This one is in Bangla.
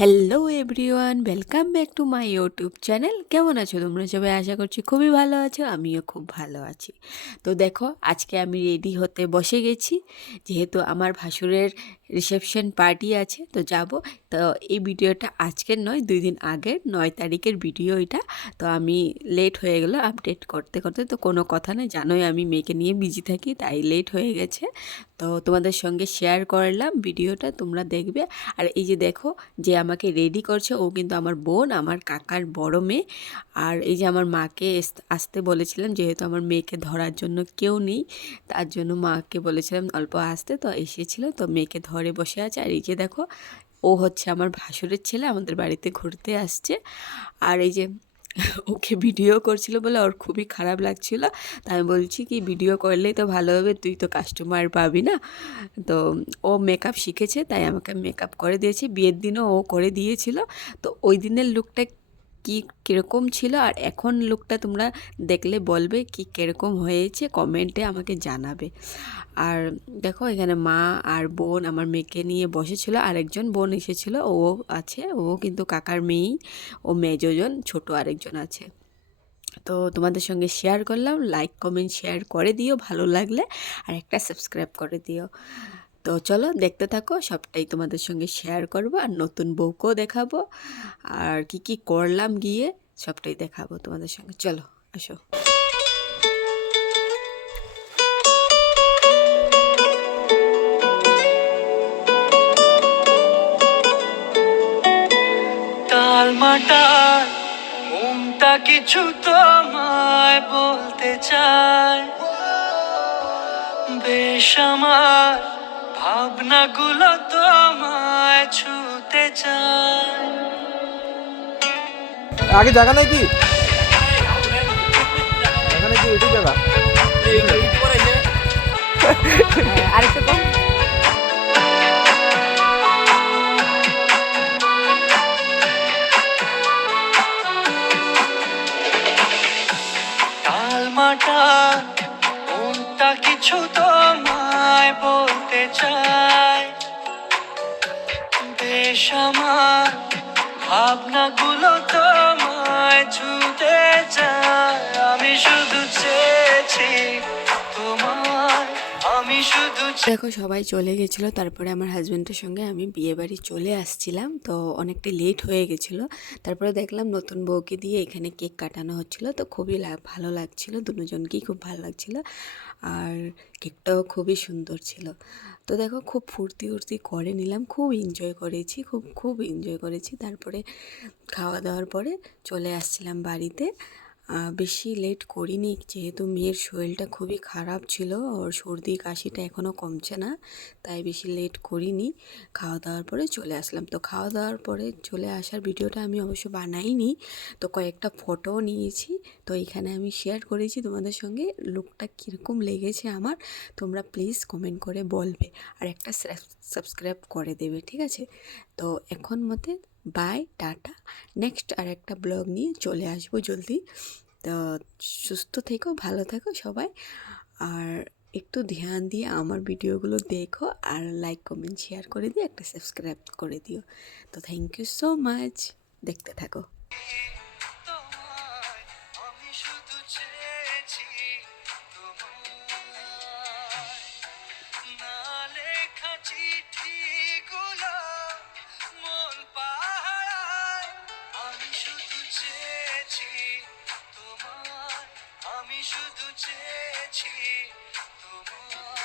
Hello everyone, welcome back to my YouTube channel. কেমন আছো তোমরা সবাই? আশা করছি খুবই ভালো আছো, আমিও খুব ভালো আছি। তো দেখো, আজকে আমি রেডি হতে বসে গেছি, যেহেতু আমার ভাসুরের রিসেপশন পার্টি আছে, তো যাব। তো এই ভিডিওটা আজকের নয়, 2 দিন আগের 9 তারিখের ভিডিও এটা। তো আমি লেট হয়ে গেলো আপডেট করতে করতে, তো কোনো কথা নেই, জানোই আমি মেয়েকে নিয়ে বিজি থাকি, তাই লেট হয়ে গেছে। তো তোমাদের সঙ্গে শেয়ার করলাম ভিডিওটা, তোমরা দেখবে। আর এই যে দেখো, যে আমাকে রেডি করছে ও কিন্তু আমার বোন, আমার কাকার বড় মেয়ে। আর এই যে আমার মাকে আসতে বলেছিলাম, যেহেতু আমার মেয়েকে ধরার জন্য কেউ নেই, তার জন্য মাকে বলেছিলাম অল্প আসতে, তো এসেছিলো, তো মেয়েকে ধরে বসে আছে। আর এই যে দেখো, ও হচ্ছে আমার ভাসুরের ছেলে, আমাদের বাড়িতে ঘুরতে আসছে। আর এই যে ওকে ভিডিও করছিল বলে ওর খুবই খারাপ লাগছিল। তাই আমি বলছি কি, ভিডিও করলেই তো ভালো হবে, তুই তো কাস্টমার পাবি না। তো ও মেকআপ শিখেছে, তাই আমাকে মেকআপ করে দিয়েছে। বিয়ের দিনও ও করে দিয়েছিল। তো ওই দিনের লুকটা কীরকম ছিল, আর এখন লুকটা তোমরা দেখলে বলবে কি কীরকম হয়েছে, কমেন্টে আমাকে জানাবে। আর দেখো, এখানে মা আর বোন আমার মেয়েকে নিয়ে বসেছিল, আরেকজন বোন এসেছিল, ও আছে, ও কিন্তু কাকার মেয়েই, ও মেজোজন, ছোট আরেকজন আছে। তো তোমাদের সঙ্গে শেয়ার করলাম, লাইক কমেন্ট শেয়ার করে দিও ভালো লাগলে, আর একটা সাবস্ক্রাইব করে দিও। তো চলো দেখতে থাকো, সবটাই তোমাদের সঙ্গে শেয়ার করবো, আর নতুন বউকেও দেখাবো, আর কি কি করলাম গিয়ে সবটাই দেখাবো তোমাদের সঙ্গে। চলো আসো। টালমাটাল মনটা কিছু তোমায় বলতে চায়, বেশ আমার ভাবনাগুলো তোমায় ছুতে চায়। আগে জায়গা নাই কি? জায়গা নাই কি? এটাই জায়গা। আরেকটা কম। টালমাটাল মনটা কিছু তোমায় বলতে চায়, বেশ আমার ভাবনাগুলো তোমায় ছুতে চায়। আমি শুধু চেয়েছি তোমায়, আমি শুধু দেখো, সবাই চলে গেছিলো, তারপরে আমার হাজব্যান্ডের সঙ্গে আমি বিয়ে বাড়ি চলে আসছিলাম, তো অনেকটা লেট হয়ে গেছিলো। তারপরে দেখলাম নতুন বউকে দিয়ে এখানে কেক কাটানো হচ্ছিলো, তো খুবই ভালো লাগছিলো, দুজনকেই খুব ভালো লাগছিলো। আর কেকটাও খুবই সুন্দর ছিল। তো দেখো, খুব ফুর্তি উর্তি করে নিলাম, খুব এনজয় করেছি, খুব খুব এনজয় করেছি। তারপরে খাওয়া দাওয়ার পরে চলে আসছিলাম বাড়িতে। বেশি লেট করিনি, যেহেতু মেয়ের শরীরটা খুবই খারাপ ছিল, ওর সর্দি কাশিটা এখনও কমছে না, তাই বেশি লেট করিনি। খাওয়া দাওয়ার পরে চলে আসলাম। তো খাওয়া দাওয়ার পরে চলে আসার ভিডিওটা আমি অবশ্য বানাইনি, তো কয়েকটা ফটোও নিয়েছি, তো এখানে আমি শেয়ার করেছি তোমাদের সঙ্গে। লুকটা কীরকম লেগেছে আমার, তোমরা প্লিজ কমেন্ট করে বলবে, আর একটা সাবস্ক্রাইব করে দেবে, ঠিক আছে? তো এখন মতে বাই, টাটা। নেক্সট আর একটা ব্লগ নিয়ে চলে আসবো জলদি। তো সুস্থ থেকো, ভালো থেকো সবাই, আর একটু ধ্যান দিয়ে আমার ভিডিওগুলো দেখো, আর লাইক কমেন্ট শেয়ার করে দিয়ে একটা সাবস্ক্রাইব করে দিও। তো থ্যাংক ইউ সো মাচ, দেখতে থাকো। তোমায়, আমি শুধু চেয়েছি তোমায়। না লেখা চিঠিগুলো মন পাহারায়, আমি শুধু চেয়েছি তোমায়, আমি শুধু চেয়েছি তোমায়।